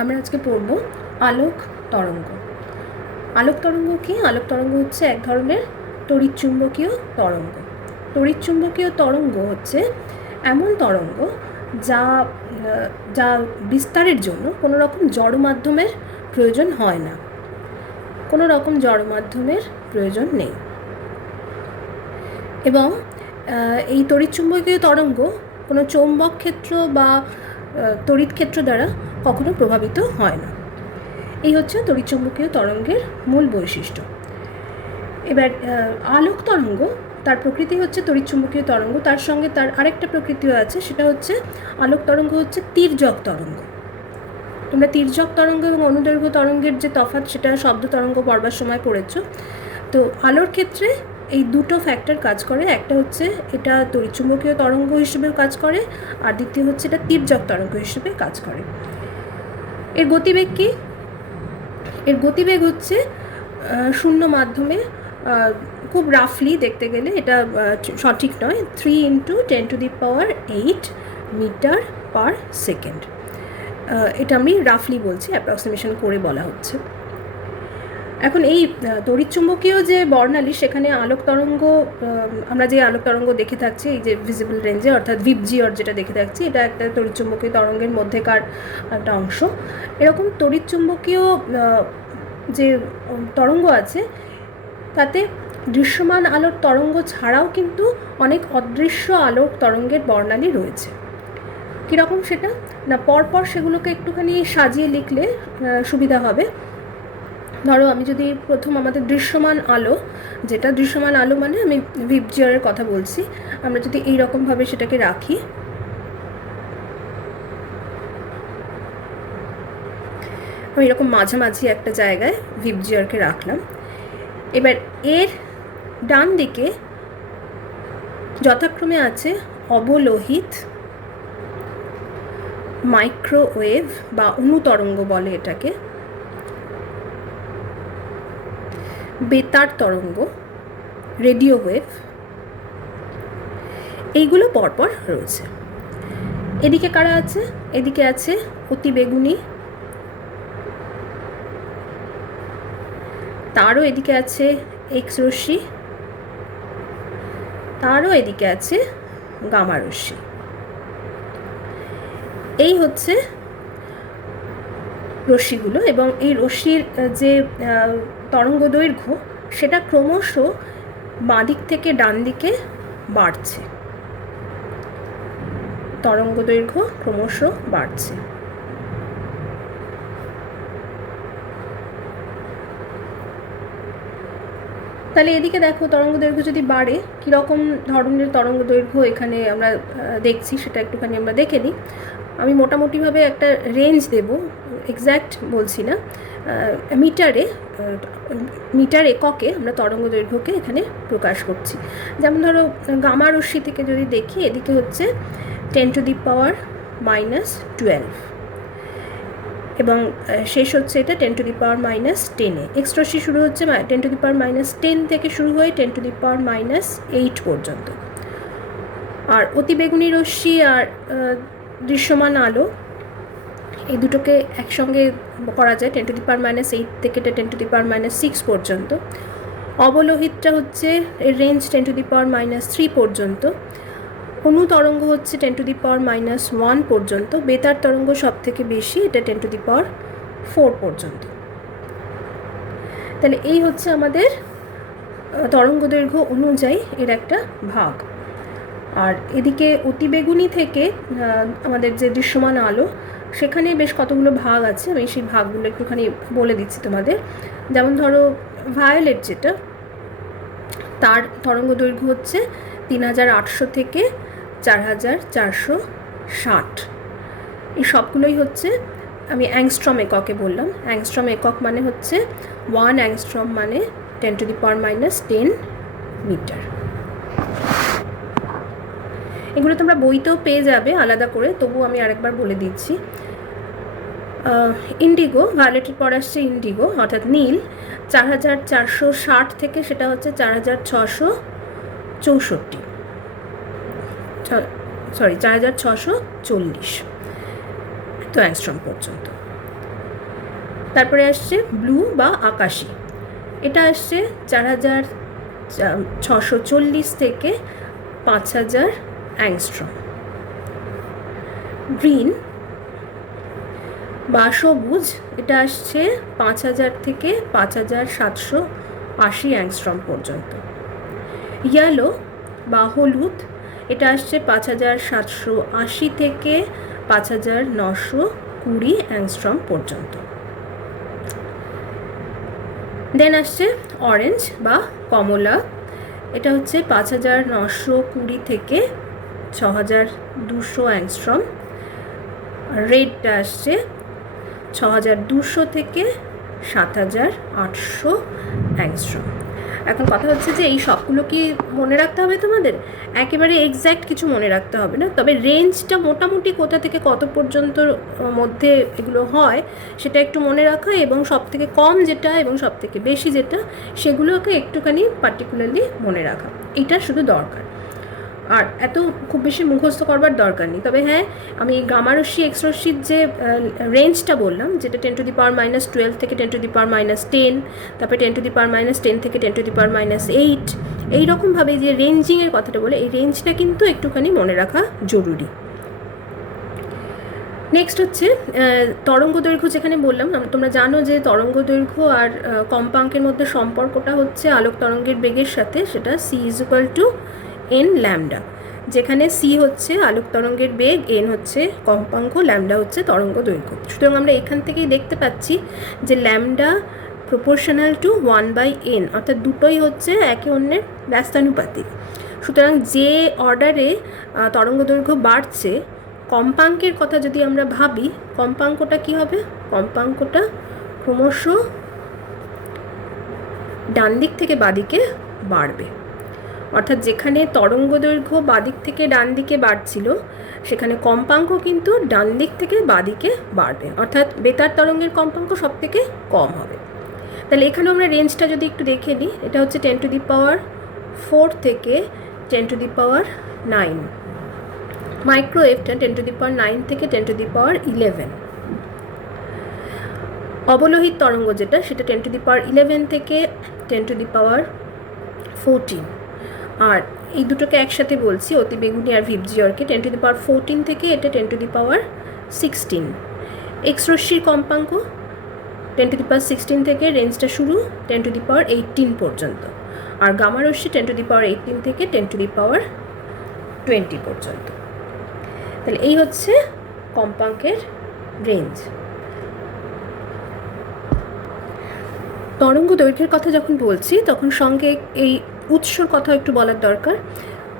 আমরা আজকে পড়ব আলোক তরঙ্গ। আলোক তরঙ্গ কি? আলোক তরঙ্গ হচ্ছে এক ধরনের তড়িৎচুম্বকীয় তরঙ্গ। তড়িৎচুম্বকীয় তরঙ্গ হচ্ছে এমন তরঙ্গ যা যা বিস্তারের জন্য কোনো রকম জড় মাধ্যমের প্রয়োজন হয় না, কোনো রকম জড় মাধ্যমের প্রয়োজন নেই। এবং এই তড়িৎচুম্বকীয় তরঙ্গ কোনো চৌম্বক ক্ষেত্র বা তড়িৎ ক্ষেত্র দ্বারা কখনো প্রভাবিত হয় না। এই হচ্ছে তড়িৎচুম্বকীয় তরঙ্গের মূল বৈশিষ্ট্য। এবার আলোক তরঙ্গ, তার প্রকৃতি হচ্ছে তড়িৎচুম্বকীয় তরঙ্গ, তার সঙ্গে তার আরেকটা প্রকৃতিও আছে, সেটা হচ্ছে আলোক তরঙ্গ হচ্ছে তির্যক তরঙ্গ। তোমরা তির্যক তরঙ্গ এবং অনুদৈর্ঘ্য তরঙ্গের যে তফাৎ সেটা শব্দ তরঙ্গ পড়বার সময় পড়েছো। তো আলোর ক্ষেত্রে এই দুটো ফ্যাক্টর কাজ করে, একটা হচ্ছে এটা তড়িৎচুম্বকীয় তরঙ্গ হিসেবে কাজ করে, আর দ্বিতীয় হচ্ছে এটা তির্যক তরঙ্গ হিসেবে কাজ করে। এর গতিবেগ কি? এর গতিবেগ হচ্ছে শূন্য মাধ্যমে, খুব রাফলি দেখতে গেলে এটা সঠিক নয়, 3 × 10⁸ মিটার পার সেকেন্ড। এটা আমি রাফলি বলছি, অ্যাপ্রক্সিমেশন করে বলা হচ্ছে। এখন এই তড়িৎচুম্বকীয় যে বর্ণালী, সেখানে আলোক তরঙ্গ, আমরা যে আলোক তরঙ্গ দেখে থাকছি এই যে ভিজিবল রেঞ্জে, অর্থাৎ ভিপজিওর যেটা দেখে থাকছি, এটা একটা তড়িৎচুম্বকীয় তরঙ্গের মধ্যেকার একটা অংশ। এরকম তড়িৎচুম্বকীয় যে তরঙ্গ আছে তাতে দৃশ্যমান আলোর তরঙ্গ ছাড়াও কিন্তু অনেক অদৃশ্য আলোক তরঙ্গের বর্ণালী রয়েছে। কীরকম সেটা না, পরপর সেগুলোকে একটুখানি সাজিয়ে লিখলে সুবিধা হবে। ধরো আমি যদি প্রথম আমাদের দৃশ্যমান আলো, যেটা দৃশ্যমান আলো মানে আমি ভিপজিওরের কথা বলছি, আমরা যদি এইরকমভাবে সেটাকে রাখি, আমি এরকম মাঝামাঝি একটা জায়গায় ভিপজিওরকে রাখলাম। এবার এর ডান দিকে যথাক্রমে আছে অবলোহিত, মাইক্রোওয়েভ বা অনুতরঙ্গ বলে এটাকে, বেতার তরঙ্গ, রেডিও ওয়েভ, এইগুলো পরপর রয়েছে। এদিকে কারা আছে? এদিকে আছে অতিবেগুনি, তারও এদিকে আছে এক্স রশ্মি, তারও এদিকে আছে গামা রশ্মি। এই হচ্ছে রশ্মিগুলো, এবং এই রশ্মির যে তরঙ্গ দৈর্ঘ্য সেটা ক্রমশ বাঁ দিক থেকে ডান দিকে বাড়ছে, তরঙ্গ দৈর্ঘ্য ক্রমশ বাড়ছে। তাহলে এদিকে দেখো তরঙ্গ দৈর্ঘ্য যদি বাড়ে, কীরকম ধরনের তরঙ্গ দৈর্ঘ্য এখানে আমরা দেখছি সেটা একটুখানি আমরা দেখে নিই। আমি মোটামুটিভাবে একটা রেঞ্জ দেব, এক্স্যাক্ট বলছি না, মিটার এককে আমরা তরঙ্গ দৈর্ঘ্যকে এখানে প্রকাশ করছি। যেমন ধরো গামা রশ্মি থেকে যদি দেখি, এদিকে হচ্ছে 10⁻⁻12, এবং শেষ হচ্ছে এটা 10⁻⁻10-এ। এক্স রশ্মি শুরু হচ্ছে 10⁻10 থেকে শুরু হয়ে 10⁻8 পর্যন্ত। আর অতিবেগুনি রশ্মি আর দৃশ্যমান আলো, এই দুটোকে একসঙ্গে করা যায় 10⁻8 থেকে 10⁻6 পর্যন্ত। অবলোহিতটা হচ্ছে এর রেঞ্জ 10⁻3 পর্যন্ত। অনুতরঙ্গ হচ্ছে 10⁻1 পর্যন্ত। বেতার তরঙ্গ সব থেকে বেশি, এটা 10⁻4 পর্যন্ত। তাহলে এই হচ্ছে আমাদের তরঙ্গ দৈর্ঘ্য অনুযায়ী এর একটা ভাগ। আর এদিকে অতিবেগুনি থেকে আমাদের যে দৃশ্যমান আলো, সেখানে বেশ কতগুলো ভাগ আছে, আমি সেই ভাগগুলো একটুখানি বলে দিচ্ছি তোমাদের। যেমন ধরো ভায়োলেট, যেটা তার তরঙ্গ দৈর্ঘ্য হচ্ছে 3800 থেকে 4460। এই সবগুলোই হচ্ছে, আমি অ্যাংস্ট্রম এককে বললাম, অ্যাংস্ট্রম একক মানে হচ্ছে 1 অ্যাংস্ট্রম মানে 10⁻10 মিটার। এগুলো তোমরা বইতেও পেয়ে যাবে আলাদা করে, তবু আমি আরেকবার বলে দিচ্ছি। ইন্ডিগো, ভায়োলেটের পর আসছে ইন্ডিগো অর্থাৎ নীল, 4460 থেকে সেটা হচ্ছে 4640 তো অ্যাংস্ট্রম পর্যন্ত। তারপরে আসছে ব্লু বা আকাশি, এটা আসছে 4640 থেকে 5000 অ্যাংস্ট্রম। গ্রিন বা সবুজ, এটা আসছে 5000 থেকে 5780 অ্যাংস্ট্রম পর্যন্ত। ইয়েলো বা হলুদ, এটা আসছে 5780 থেকে 5920 অ্যাংস্ট্রম পর্যন্ত। দেন আসছে অরেঞ্জ বা কমলা, এটা হচ্ছে 5920 থেকে 6200 অ্যাংস্ট্রম। রেডটা আসছে 6200 থেকে 7800 অ্যাংস্ট্রম। এখন কথা হচ্ছে যে এই সবগুলো কি মনে রাখতে হবে তোমাদের? একেবারে এক্স্যাক্ট কিছু মনে রাখতে হবে না, তবে রেঞ্জটা মোটামুটি কোথা থেকে কত পর্যন্ত মধ্যে এগুলো হয় সেটা একটু মনে রাখা, এবং সব থেকে কম যেটা এবং সব থেকে বেশি যেটা সেগুলোকে একটুখানি পার্টিকুলারলি মনে রাখা, এটা শুধু দরকার। আর এত খুব বেশি মুখস্থ করবার দরকার নেই। তবে হ্যাঁ, আমি গামা রশ্মি এক্স রশ্মির যে রেঞ্জটা বললাম, যেটা 10⁻12 থেকে 10⁻10, তারপরে 10⁻10 থেকে 10⁻8, এইরকমভাবে যে রেঞ্জিংয়ের কথাটা বলে, এই রেঞ্জটা কিন্তু একটুখানি মনে রাখা জরুরি। নেক্সট হচ্ছে তরঙ্গ দৈর্ঘ্য। যেখানে বললাম, তোমরা জানো যে তরঙ্গ দৈর্ঘ্য আর কম্পাঙ্কের মধ্যে সম্পর্কটা হচ্ছে আলোক তরঙ্গের বেগের সাথে, সেটা c=n ল্যামডা, যেখানে c হচ্ছে আলোক তরঙ্গের বেগ, n হচ্ছে কম্পাঙ্ক, ল্যামডা হচ্ছে তরঙ্গ দৈর্ঘ্য। সুতরাং আমরা এখান থেকেই দেখতে পাচ্ছি যে ল্যামডা প্রপোর্শনাল টু 1/n, অর্থাৎ দুটোই হচ্ছে একে অন্যের ব্যস্তানুপাতিক। সুতরাং যে অর্ডারে তরঙ্গ দৈর্ঘ্য বাড়ছে, কম্পাঙ্কের কথা যদি আমরা ভাবি, কম্পাঙ্কটা কি হবে? কম্পাঙ্কটা ক্রমশ ডান দিক থেকে বাদিকে বাড়বে। অর্থাৎ যেখানে তরঙ্গ দৈর্ঘ্য বাদিক থেকে ডান দিকে বাড়ছিল, সেখানে কম্পাঙ্ক কিন্তু ডান দিক থেকে বাদিকে বাড়বে, অর্থাৎ বেতার তরঙ্গের কম্পাঙ্ক সব থেকে কম হবে। তাহলে এখানে আমরা রেঞ্জটা যদি একটু দেখে নিই, এটা হচ্ছে 10⁻4 থেকে 10⁻9, মাইক্রোওয়েভটা 10⁻9 থেকে 10⁻11, অবলোহিত তরঙ্গ যেটা, সেটা 10⁻11 থেকে 10⁻14। আর এই দুটোকে একসাথে বলছি, অতি বেগুনি আর ভিপজিওরকে, 10⁻14 থেকে এটা 10⁻16। এক্স রশ্মির কম্পাঙ্ক 10⁻16 থেকে রেঞ্জটা শুরু 10⁻18 পর্যন্ত, আর গামা রশ্মি 10⁻18 থেকে 10⁻20 পর্যন্ত। তাহলে এই হচ্ছে কম্পাঙ্কের রেঞ্জ। তরঙ্গ দৈর্ঘ্যের কথা যখন বলছি, তখন সঙ্গে এই উৎসর কথা একটু বলার দরকার।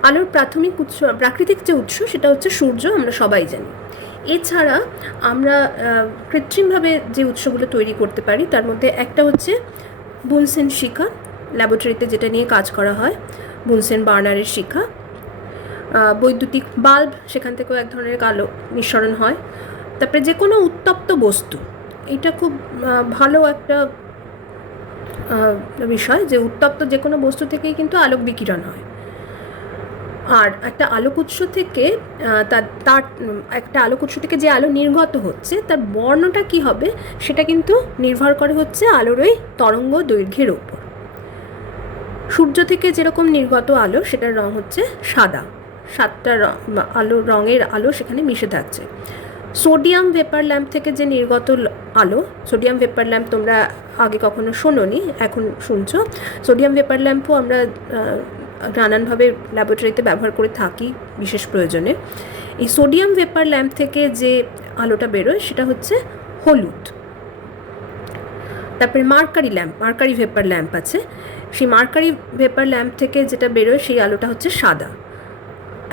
আলোর প্রাথমিক উৎস, প্রাকৃতিক যে উৎস, সেটা হচ্ছে সূর্য, আমরা সবাই জানি। এছাড়া আমরা কৃত্রিমভাবে যে উৎসগুলো তৈরি করতে পারি, তার মধ্যে একটা হচ্ছে বুনসেন শিখা, ল্যাবরেটরিতে যেটা নিয়ে কাজ করা হয়, বুনসেন বার্নারের শিখা। বৈদ্যুতিক বাল্ব, সেখান থেকেও এক ধরনের আলো নিঃসরণ হয়। তারপরে যে কোনো উত্তপ্ত বস্তু, এটা খুব ভালো একটা বিষয় যে উত্তপ্ত যে কোনো বস্তু থেকেই কিন্তু আলোক বিকিরণ হয়। আর একটা আলোক উৎস থেকে তার একটা আলোক উৎস থেকে যে আলো নির্গত হচ্ছে, তার বর্ণটা কি হবে সেটা কিন্তু নির্ভর করে হচ্ছে আলোর ওই তরঙ্গ দৈর্ঘ্যের ওপর। সূর্য থেকে যেরকম নির্গত আলো, সেটার রং হচ্ছে সাদা, 7টা রঙের আলো সেখানে মিশে থাকছে। সোডিয়াম ভেপার ল্যাম্প থেকে যে নির্গত আলো, সোডিয়াম ভেপার ল্যাম্প তোমরা আগে কখনো শোনোনি, এখন শুনছো। সোডিয়াম ভেপার ল্যাম্পও আমরা নানানভাবে ল্যাবরেটরিতে ব্যবহার করে থাকি বিশেষ প্রয়োজনে। এই সোডিয়াম ভেপার ল্যাম্প থেকে যে আলোটা বেরোয় সেটা হচ্ছে হলুদ। তারপরে মার্কারি ভেপার ল্যাম্প আছে, সেই মার্কারি ভেপার ল্যাম্প থেকে যেটা বেরোয় সেই আলোটা হচ্ছে সাদা।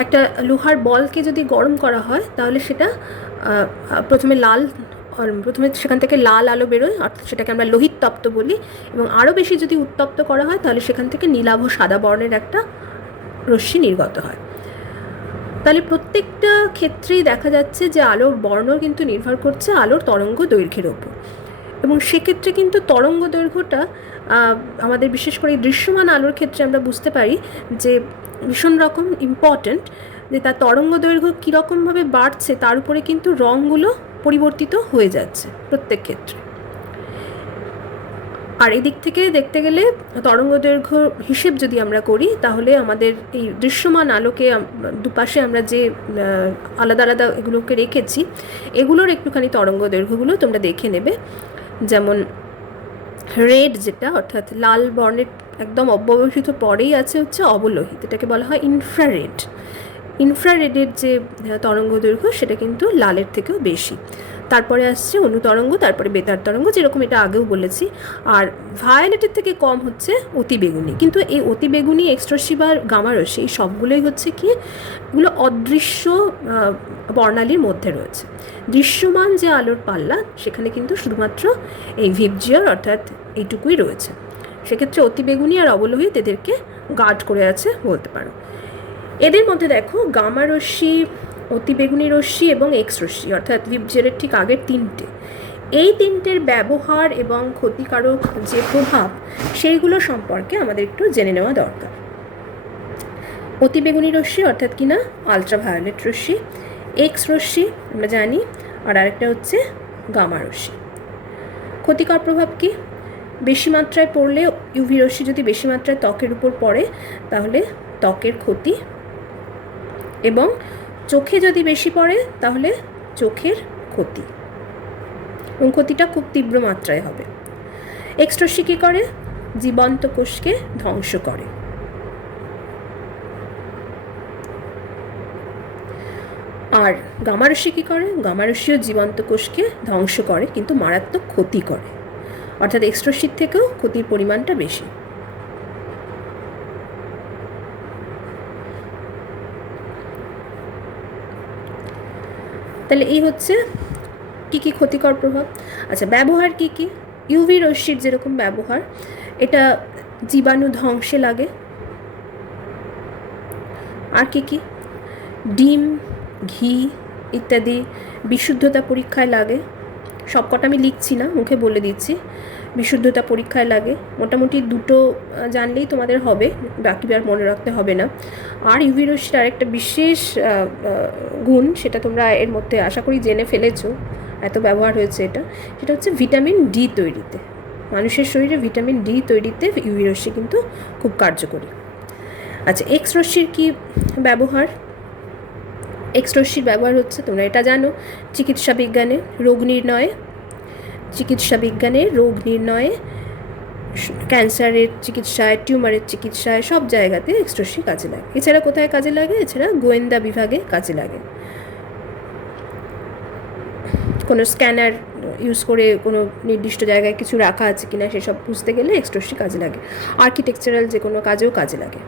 একটা লোহার বলকে যদি গরম করা হয়, তাহলে সেটা প্রথমে সেখান থেকে লাল আলো বেরোয়, অর্থাৎ সেটাকে আমরা লোহিত তপ্ত বলি, এবং আরও বেশি যদি উত্তপ্ত করা হয়, তাহলে সেখান থেকে নীলাভ সাদা বর্ণের একটা রশ্মি নির্গত হয়। তাহলে প্রত্যেকটা ক্ষেত্রেই দেখা যাচ্ছে যে আলোর বর্ণ কিন্তু নির্ভর করছে আলোর তরঙ্গ দৈর্ঘ্যের ওপর, এবং সেক্ষেত্রে কিন্তু তরঙ্গ দৈর্ঘ্যটা আমাদের বিশেষ করে দৃশ্যমান আলোর ক্ষেত্রে আমরা বুঝতে পারি যে ভীষণ রকম ইম্পর্ট্যান্ট, যে তার তরঙ্গ দৈর্ঘ্য কীরকমভাবে বাড়ছে তার উপরে কিন্তু রঙগুলো পরিবর্তিত হয়ে যাচ্ছে প্রত্যেক ক্ষেত্রে। আর এদিক থেকে দেখতে গেলে তরঙ্গদৈর্ঘ্য হিসেব যদি আমরা করি তাহলে আমাদের এই দৃশ্যমান আলোকে দুপাশে আমরা যে আলাদা আলাদা এগুলোকে রেখেছি, এগুলোর একটুখানি তরঙ্গদৈর্ঘ্যগুলো তোমরা দেখে নেবে। যেমন রেড যেটা, অর্থাৎ লাল বর্ণের একদম অব্যবহৃত পরেই আছে হচ্ছে অবলোহিত, এটাকে বলা হয় ইনফ্রারেড। ইনফ্রারেডের যে তরঙ্গদৈর্ঘ্য সেটা কিন্তু লালের থেকেও বেশি। তারপরে আসছে অনুতরঙ্গ, তারপরে বেতার তরঙ্গ, যেরকম এটা আগেও বলেছি। আর ভায়োলেটের থেকে কম হচ্ছে অতিবেগুনি। কিন্তু এই অতিবেগুনি, এক্সরশ্মি বা গামারশ্মি, এই সবগুলোই হচ্ছে কি, এগুলো অদৃশ্য বর্ণালীর মধ্যে রয়েছে। দৃশ্যমান যে আলোর পাল্লা সেখানে কিন্তু শুধুমাত্র এই ভিবজিওর অর্থাৎ এইটুকুই রয়েছে। সেক্ষেত্রে অতিবেগুনি আর অবলোহিত এদেরকে গার্ড করে আছে বলতে পারো। এদের মধ্যে দেখো গামা রশ্মি, অতিবেগুনি রশ্মি এবং এক্স রশ্মি অর্থাৎ ভিবজিওরের ঠিক আগের তিনটে, এই তিনটের ব্যবহার এবং ক্ষতিকারক যে প্রভাব সেইগুলো সম্পর্কে আমাদের একটু জেনে নেওয়া দরকার। অতিবেগুনি রশ্মি অর্থাৎ কিনা আলট্রাভায়োলেট রশ্মি, এক্স রশ্মি আমরা জানি, আর আরেকটা হচ্ছে গামা রশ্মি। ক্ষতিকর প্রভাব কি? বেশি মাত্রায় পড়লে, ইউভি রশ্মি যদি বেশি মাত্রায় ত্বকের উপর পড়ে তাহলে ত্বকের ক্ষতি, এবং চোখে যদি বেশি পড়ে তাহলে চোখের ক্ষতি, এবং ক্ষতিটা খুব তীব্র মাত্রায় হবে। এক্স রশ্মি কী করে? জীবন্ত কোষকে ধ্বংস করে। আর গামা রশ্মি কী করে? গামা রশ্মিও জীবন্ত কোষকে ধ্বংস করে কিন্তু মারাত্মক ক্ষতি করে, অর্থাৎ এক্স রশ্মির থেকেও ক্ষতির পরিমাণটা বেশি। তাহলে এই হচ্ছে কী কী ক্ষতিকর প্রভাব। আচ্ছা, ব্যবহার কী কী? ইউভি রশ্মির যেরকম ব্যবহার, এটা জীবাণু ধ্বংসে লাগে। আর কী কী? ডিম, ঘি ইত্যাদি বিশুদ্ধতা পরীক্ষায় লাগে। সবকটা আমি লিখছি না, মুখে বলে দিচ্ছি। বিশুদ্ধতা পরীক্ষায় লাগে। মোটামুটি দুটো জানলেই তোমাদের হবে, বাকি আর মনে রাখতে হবে না। আর ইউভি রশ্মির আরেকটা বিশেষ গুণ, সেটা তোমরা এর মধ্যে আশা করি জেনে ফেলেছো, এত ব্যবহার হয়েছে এটা, সেটা হচ্ছে ভিটামিন ডি তৈরিতে। মানুষের শরীরে ভিটামিন ডি তৈরিতে ইউভি রশ্মি কিন্তু খুব কার্যকরী। আচ্ছা, এক্স রশ্মির কী ব্যবহার? এক্স রশ্মির ব্যবহার হচ্ছে, তোমরা এটা জানো, চিকিৎসা বিজ্ঞানে রোগ নির্ণয়ে, ক্যান্সারের চিকিৎসায়, টিউমারের চিকিৎসায়, সব জায়গাতে এক্স রশ্মি কাজে লাগে। এছাড়া কোথায় কাজে লাগে? এছাড়া গোয়েন্দা বিভাগে কাজে লাগে। কোনো স্ক্যানার ইউজ করে কোনো নির্দিষ্ট জায়গায় কিছু রাখা আছে কিনা সেসব বুঝতে গেলে এক্স রশ্মি কাজে লাগে। আর্কিটেকচারাল যে কোনো কাজেও কাজে লাগে।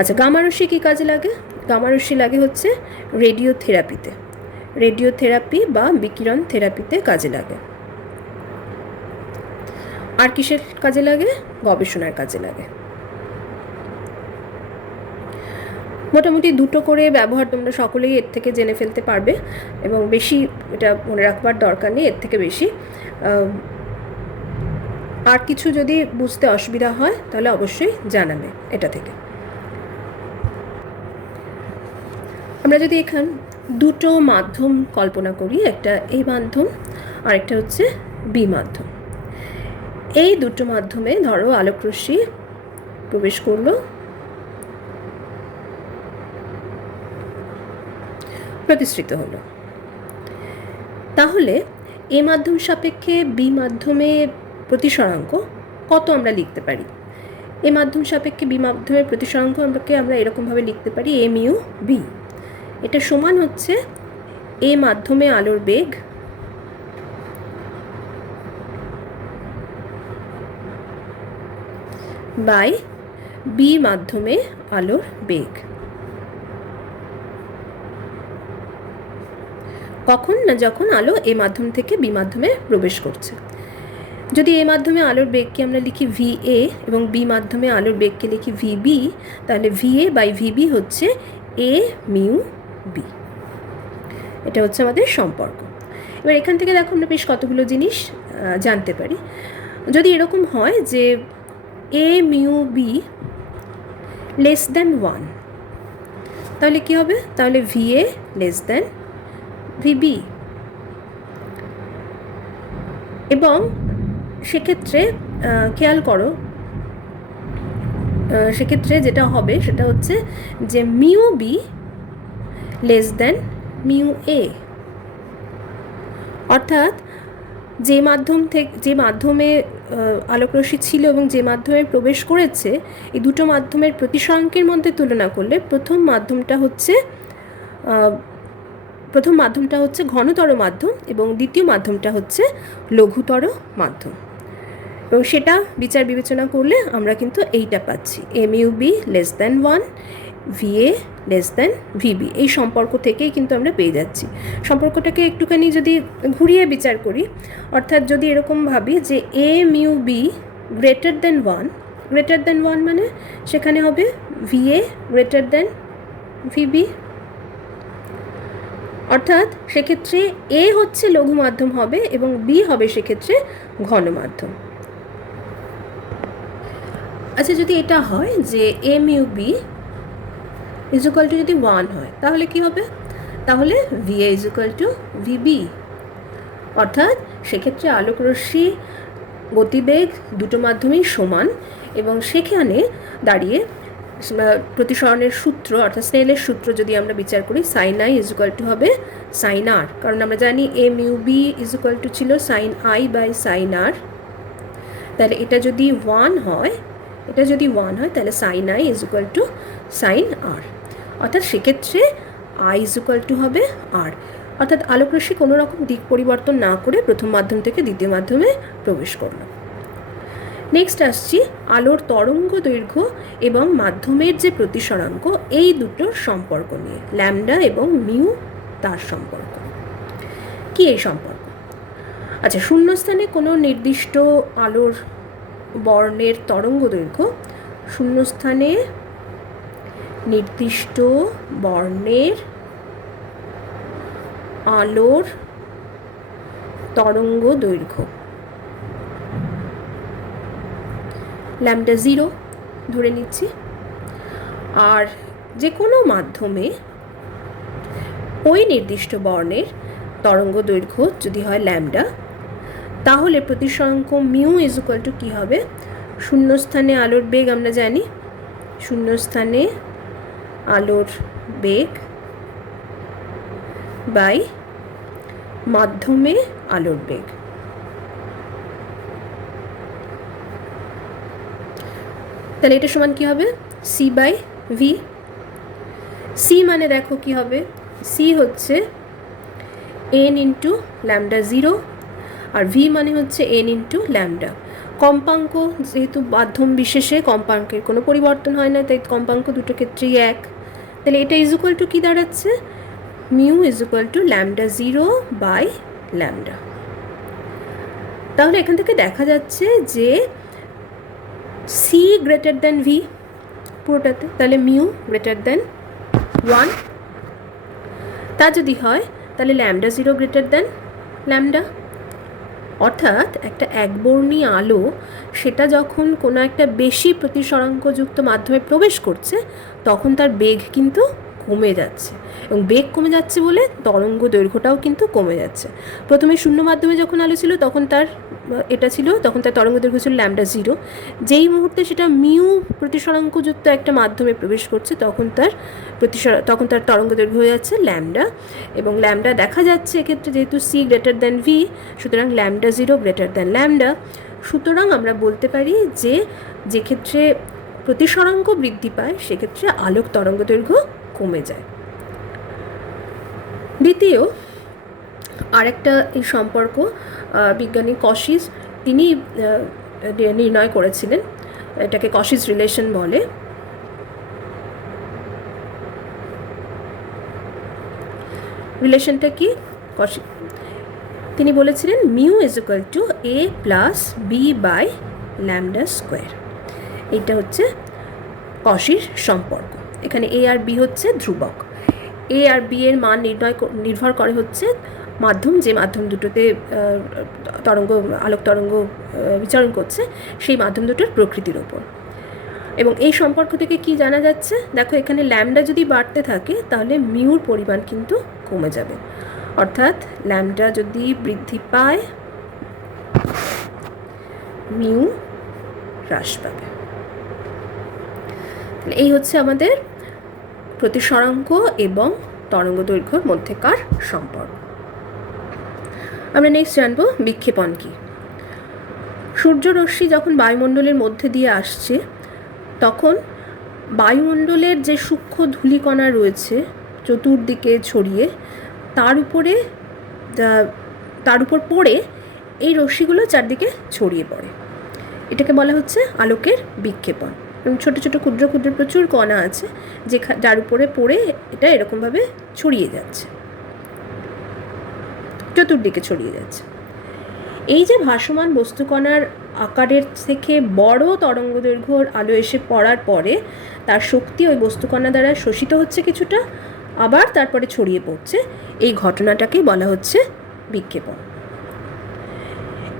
আচ্ছা, গামা রশ্মি কী কাজে লাগে? গামা রশ্মি লাগে হচ্ছে রেডিওথেরাপিতে, রেডিওথেরাপি বা বিকিরণ থেরাপিতে কাজে লাগে। আর কিসের কাজে লাগে? গবেষণার কাজে লাগে। মোটামুটি দুটো করে ব্যবহার তোমরা সকলেই এর থেকে জেনে ফেলতে পারবে, এবং বেশি এটা মনে রাখবার দরকার নেই এর থেকে বেশি। আর কিছু যদি বুঝতে অসুবিধা হয় তাহলে অবশ্যই জানাবে এটা থেকে। আমরা যদি এখান দুটো মাধ্যম কল্পনা করি, একটা এ মাধ্যম আর একটা হচ্ছে বি মাধ্যম। এই দুটো মাধ্যমে ধরো আলোকরশ্মি প্রবেশ করলো, প্রতিসৃত হলো, তাহলে এ মাধ্যম সাপেক্ষে বি মাধ্যমে প্রতিসরাঙ্ক কত আমরা লিখতে পারি? এ মাধ্যম সাপেক্ষে বি মাধ্যমের প্রতিসরাঙ্ক আমরা এরকমভাবে লিখতে পারি, এ মিউ বি। এটা সমান হচ্ছে এ মাধ্যমে আলোর বেগ বাই বি মাধ্যমে আলোর বেগ। কখন না, যখন আলো এ মাধ্যম থেকে বি মাধ্যমে প্রবেশ করছে। যদি এ মাধ্যমে আলোর বেগকে আমরা লিখি ভি এ এবং বি মাধ্যমে আলোর বেগকে লিখি ভি বি, তাহলে V A by V B হচ্ছে এ মিউ বি। এটা হচ্ছে আমাদের সম্পর্ক। এবার এখান থেকে দেখো আমরা বেশ কতগুলো জিনিস জানতে পারি। যদি এরকম হয় যে A mu B less than 1, তাহলে কী হবে? তাহলে V A less than VB, এবং সেক্ষেত্রে খেয়াল করো, সেক্ষেত্রে যেটা হবে সেটা হচ্ছে যে mu B less than mu A, অর্থাৎ যে মাধ্যমে আলোকরশ্মি ছিল এবং যে মাধ্যমে প্রবেশ করেছে, এই দুটো মাধ্যমের প্রতিসরাঙ্কের মধ্যে তুলনা করলে প্রথম মাধ্যমটা হচ্ছে ঘনতর মাধ্যম এবং দ্বিতীয় মাধ্যমটা হচ্ছে লঘুতর মাধ্যম। এবং সেটা বিচার বিবেচনা করলে আমরা কিন্তু এইটা পাচ্ছি, mu b less than 1, VA less than VB. এই সম্পর্ক থেকেই কিন্তু আমরা পেয়ে যাচ্ছি। সম্পর্কটাকে একটুখানি যদি ঘুরিয়ে বিচার করি, অর্থাৎ যদি এরকম ভাবি যে এমইউবি গ্রেটার দ্যান 1 মানে সেখানে হবে ভিএ গ্রেটার দ্যান ভিবি, অর্থাৎ সেক্ষেত্রে এ হচ্ছে লঘু মাধ্যম হবে এবং বি হবে সেক্ষেত্রে ঘন মাধ্যম। আচ্ছা, যদি এটা হয় যে এমইউবি ইজ ইকুয়াল টু যদি 1 হয়, তাহলে কি হবে? তাহলে VA is equal to VB, অর্থাৎ সেক্ষেত্রে আলোকরশ্মি গতিবেগ দুটো মাধ্যমেই সমান এবং সেখানে দাঁড়িয়ে প্রতিসরণের সূত্র অর্থাৎ স্নেলের সূত্র যদি আমরা বিচার করি, sine I is equal to হবে সাইন আর, কারণ আমরা জানি এমইউবি ইজ ইকুয়াল টু ছিল sine I by sine R. তাহলে এটা যদি 1 হয় তাহলে sine I is equal to sine R, অর্থাৎ সেক্ষেত্রে আই ইজ ইকুয়াল টু হবে আর, অর্থাৎ আলোকরশ্মি কোনো রকম দিক পরিবর্তন না করে প্রথম মাধ্যম থেকে দ্বিতীয় মাধ্যমে প্রবেশ করল। নেক্সট আসছি আলোর তরঙ্গ দৈর্ঘ্য এবং মাধ্যমের যে প্রতিসরাঙ্ক, এই দুটোর সম্পর্ক নিয়ে, ল্যামডা এবং মিউ তার সম্পর্ক কি? এই সম্পর্ক, আচ্ছা, শূন্যস্থানে কোনো নির্দিষ্ট আলোর বর্ণের তরঙ্গ দৈর্ঘ্য, শূন্যস্থানে নির্দিষ্ট বর্ণের আলোর তরঙ্গ দৈর্ঘ্য ল্যামডা 0 ধরে নিচ্ছি, আর যে কোনো মাধ্যমে ওই নির্দিষ্ট বর্ণের তরঙ্গ দৈর্ঘ্য যদি হয় ল্যামডা, তাহলে প্রতিসরাঙ্ক মিউ ইজ ইকুয়াল টু কী হবে? শূন্যস্থানে আলোর বেগ আমরা জানি, শূন্যস্থানে আলোর বেগ বাই মাধ্যমে আলোর বেগ। তাহলে এটা সমান কী হবে? C by V. সি মানে দেখো কী হবে, সি হচ্ছে এন ইন্টু ল্যামডা 0 আর ভি মানে হচ্ছে এন ইন্টু ল্যামডা। কম্পাঙ্ক যেহেতু মাধ্যম বিশেষে কম্পাঙ্কের কোনো পরিবর্তন হয় না, তাই কম্পাঙ্ক দুটো ক্ষেত্রেই এক। তাহলে এটা ইজ ইকুয়াল টু কী দাঁড়াচ্ছে? Mu is equal to lambda 0 by lambda. তাহলে এখান থেকে দেখা যাচ্ছে যে সি গ্রেটার দ্যান ভি পুরোটাতে, তাহলে মিউ গ্রেটার দ্যান 1। তা যদি হয় তাহলে ল্যামডা 0 গ্রেটার দ্যান ল্যামডা, অর্থাৎ একটা একবর্ণী আলো সেটা যখন কোনো একটা বেশি প্রতিসরাঙ্কযুক্ত মাধ্যমে প্রবেশ করছে তখন তার বেগ কিন্তু কমে যাচ্ছে, এবং বেগ কমে যাচ্ছে বলে তরঙ্গ দৈর্ঘ্যটাও কিন্তু কমে যাচ্ছে। প্রথমে শূন্য মাধ্যমে যখন আলো ছিল তখন তার তরঙ্গ দৈর্ঘ্য ছিল ল্যামডা 0। যেই মুহূর্তে সেটা মিউ প্রতিসরাঙ্কযুক্ত একটা মাধ্যমে প্রবেশ করছে তখন তার তরঙ্গ দৈর্ঘ্য হয়ে যাচ্ছে ল্যামডা, এবং ল্যামডা দেখা যাচ্ছে এক্ষেত্রে যেহেতু সি গ্রেটার দ্যান ভি, সুতরাং ল্যামডা 0 গ্রেটার দ্যান ল্যামডা। সুতরাং আমরা বলতে পারি যে ক্ষেত্রে প্রতিসরাঙ্ক বৃদ্ধি পায় সেক্ষেত্রে আলোক তরঙ্গ দৈর্ঘ্য কমে যায়। দ্বিতীয় আরেকটা এই সম্পর্ক বিজ্ঞানী কশিস তিনি নির্ণয় করেছিলেন, এটাকে কশিস রিলেশন বলে। রিলেশনটা কি? তিনি বলেছিলেন mu is equal to A plus B by lambda square. এইটা হচ্ছে কশির সম্পর্ক। এখানে এ আর বি হচ্ছে ধ্রুবক। এ আর বি এর মান নির্ভর করে হচ্ছে যে মাধ্যম দুটোতে আলোক তরঙ্গ বিচরণ করছে সেই মাধ্যম দুটোর প্রকৃতির ওপর। এবং এই সম্পর্ক থেকে কি জানা যাচ্ছে? দেখো, এখানে ল্যামডা যদি বাড়তে থাকে তাহলে মিউর পরিমাণ কিন্তু কমে যাবে, অর্থাৎ ল্যামডা যদি বৃদ্ধি পায় মিউ হ্রাস পাবে। এই হচ্ছে আমাদের প্রতিসরাঙ্ক এবং তরঙ্গ দৈর্ঘ্যের মধ্যেকার সম্পর্ক। আমরা নেক্সট জানবো বিক্ষেপণ কী। সূর্যরশ্মি যখন বায়ুমণ্ডলের মধ্যে দিয়ে আসছে তখন বায়ুমণ্ডলের যে সূক্ষ্ম ধূলিকণা রয়েছে চতুর্দিকে ছড়িয়ে তার উপর পড়ে এই রশ্মিগুলো চারদিকে ছড়িয়ে পড়ে। এটাকে বলা হচ্ছে আলোকের বিক্ষেপণ। ছোট ছোট ক্ষুদ্র ক্ষুদ্র প্রচুর কণা আছে যার উপরে পড়ে এটা এরকমভাবে ছড়িয়ে যাচ্ছে, চতুর্দিকে ছড়িয়ে যাচ্ছে। এই যে ভাসমান বস্তুকণার আকারের থেকে বড় তরঙ্গদৈর্ঘ্যর আলো এসে পড়ার পরে তার শক্তি ওই বস্তুকণা দ্বারা শোষিত হচ্ছে কিছুটা, আবার তারপরে ছড়িয়ে পড়ছে, এই ঘটনাটাকেই বলা হচ্ছে বিক্ষেপণ।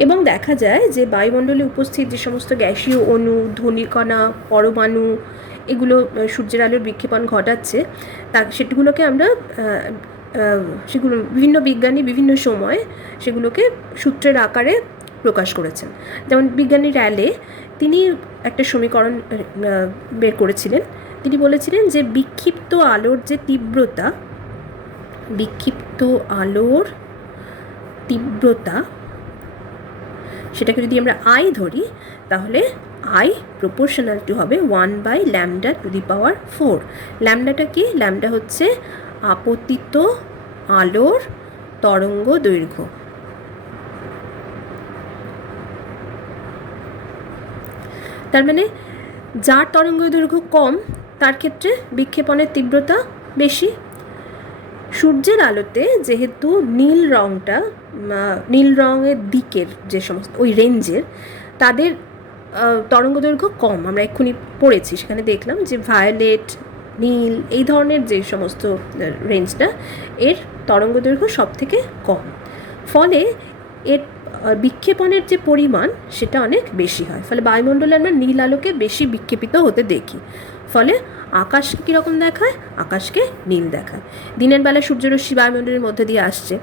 এবং দেখা যায় যে বায়ুমণ্ডলে উপস্থিত যে সমস্ত গ্যাসীয় অণু, ধূলিকণা, পরমাণু এগুলো সূর্যের আলোর বিক্ষেপণ ঘটাচ্ছে, সেগুলোকে আমরা সেগুলো বিভিন্ন বিজ্ঞানী বিভিন্ন সময় সেগুলোকে সূত্রের আকারে প্রকাশ করেছেন। যেমন বিজ্ঞানী র্যালে তিনি একটা সমীকরণ বের করেছিলেন। তিনি বলেছিলেন যে বিক্ষিপ্ত আলোর তীব্রতা সেটাকে যদি আমরা আই ধরি তাহলে আই প্রপোর্শনাল টু হবে 1/λ⁴। ল্যামডাটা কি? ল্যামডা হচ্ছে আপতিত আলোর তরঙ্গ দৈর্ঘ্য। তার মানে যার তরঙ্গ দৈর্ঘ্য কম তার ক্ষেত্রে বিক্ষেপণের তীব্রতা বেশি। সূর্যের আলোতে যেহেতু নীল রঙের দিকের যে সমস্ত ওই রেঞ্জের তাদের তরঙ্গ দৈর্ঘ্য কম, আমরা এক্ষুনি পড়েছি, সেখানে দেখলাম যে ভায়োলেট, নীল এই ধরনের যে সমস্ত রেঞ্জটা এর তরঙ্গ দৈর্ঘ্য সব থেকে কম, ফলে এর বিক্ষেপণের যে পরিমাণ সেটা অনেক বেশি হয়। ফলে বায়ুমণ্ডলে আমরা নীল আলোকে বেশি বিক্ষেপিত হতে দেখি, ফলে আকাশ কীরকম দেখায়? আকাশকে নীল দেখায়। দিনের বেলা সূর্যরশ্মি বায়ুমণ্ডলের মধ্যে দিয়ে আসছে,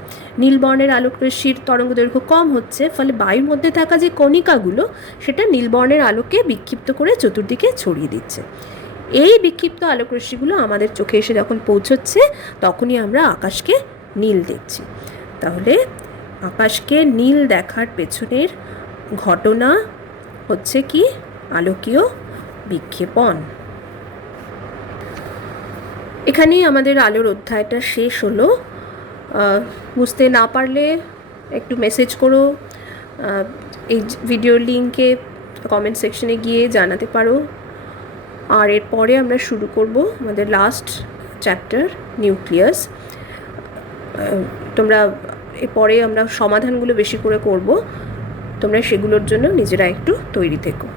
নীল বর্ণের আলোক রশ্মির তরঙ্গ দৈর্ঘ্য কম হচ্ছে, ফলে বায়ুর মধ্যে থাকা যে কণিকাগুলো সেটা নীল বর্ণের আলোকে বিক্ষিপ্ত করে চতুর্দিকে ছড়িয়ে দিচ্ছে। এই বিক্ষিপ্ত আলোক রশ্মিগুলো আমাদের চোখে এসে যখন পৌঁছচ্ছে তখনই আমরা আকাশকে নীল দেখছি। তাহলে আকাশকে নীল দেখার পেছনের ঘটনা হচ্ছে কি? আলোকীয় বিক্ষেপণ। এখানেই আমাদের আলোর অধ্যায়টা শেষ হলো। বুঝতে না পারলে একটু মেসেজ করো, এই ভিডিওর লিঙ্কে কমেন্ট সেকশনে গিয়ে জানাতে পারো। আর এরপরে আমরা শুরু করব আমাদের লাস্ট চ্যাপ্টার নিউক্লিয়াস। তোমরা এরপরে আমরা সমাধানগুলো বেশি করে করব, তোমরা সেগুলোর জন্য নিজেরা একটু তৈরি থেকো।